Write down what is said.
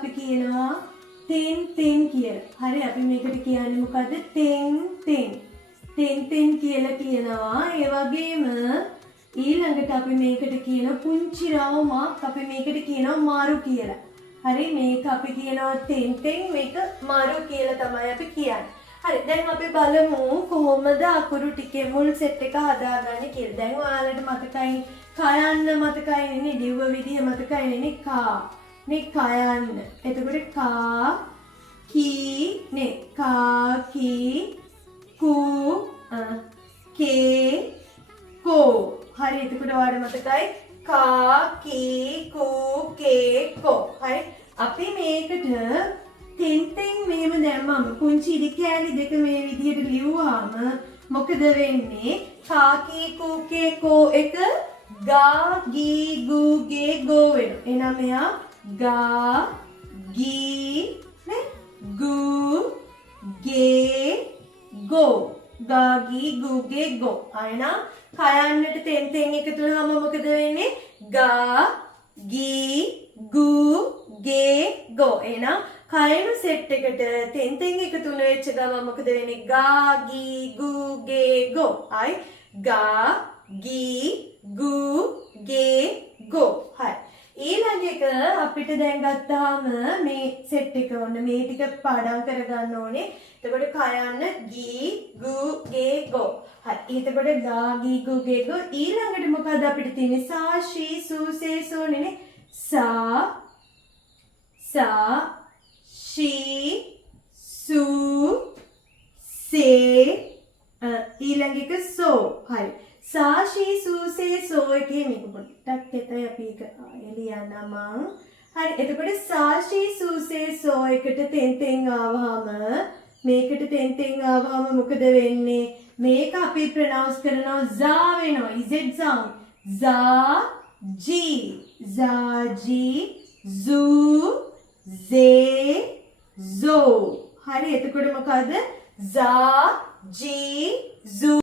අපි කියනවා තෙන් තෙන් කියලා. හරි අපි මේකට කියන්නේ මොකද්ද? තෙන් තෙන්. තෙන් තෙන් කියලා කියනවා. ඒ වගේම ඊළඟට අපි මේකට කියන පුංචි රවුමක් අපි මේකට කියනවා මාරු කියලා. හරි මේක අපි කියනවා තෙන් තෙන් මේක මාරු කියලා තමයි අපි කියන්නේ. හරි දැන් අපි බලමු කොහොමද අකුරු ටිකේ මුල් සෙට් එක හදාගන්නේ කියලා. දැන් ඔයාලට මතකයි කයන්න මතකයි නේ ලිව්ව විදිය මතකයි නේ කා. නේ කයන්න. එතකොට කා කී නේ කා කී කූ කේ කෝ. හරි එතකොට ඔයාලට මතකයි කා කී කූ කේ කෝ. හරි අපි මේකට තෙන් තෙන් මෙහෙම දැම්මම පුංචි ඉරි කෑලි දෙක මේ විදිහට ලිව්වාම මොකද වෙන්නේ? කා කී කූ කේ කෝ එක ගා ගී ගූ ගේ ගෝ වෙනවා. එහෙනම් මෙයා ගා ගී නේ ගූ ගේ ගෝ. ගා ගී ගූ ගේ ගෝ. එහෙනම් කයන්නට තෙන් තෙන් එකතු වුනහම මොකද වෙන්නේ? ගා ගී ගූ ගේ ගෝ. එහෙනම් කයන සෙට් එකට තෙන් තෙන් එකතු වෙච්ච ගමන් මොකද වෙන්නේ? ගා ගී ගූ ගේ ගෝ. අය ගා ගී ගූ ගේ ගෝ. හරි ඊළඟ එක අපිට දැන් ගත්තාම මේ සෙට් එක ඔන්න මේ ටික පාඩම් කරගන්න ඕනේ. එතකොට කයන්න ගී ගූ ගේ ගෝ. හරි එතකොට ගා ගී ගූ ගේ ගෝ. ඊළඟට මොකද අපිට තියෙන්නේ? සා ශී සූ සේ සෝ නේ. සා ශී සූ සේ ඊළඟ එක සෝ. හරි සා ශී සූ සේ සෝ එකේ මේක පොඩ්ඩක් එතයි අපි ඒක එළියන්නම. හරි එතකොට සා ශී සූ සේ සෝ එකට තෙන් තෙන් ආවම මේකට තෙන් තෙන් ආවම මොකද වෙන්නේ? මේක අපි ප්‍රොනවුන්ස් කරනවා zaa වෙනවා. z sound zaa ji zaa ji zoo zee zo. හරි එතකොට මොකද? zaa ji zoo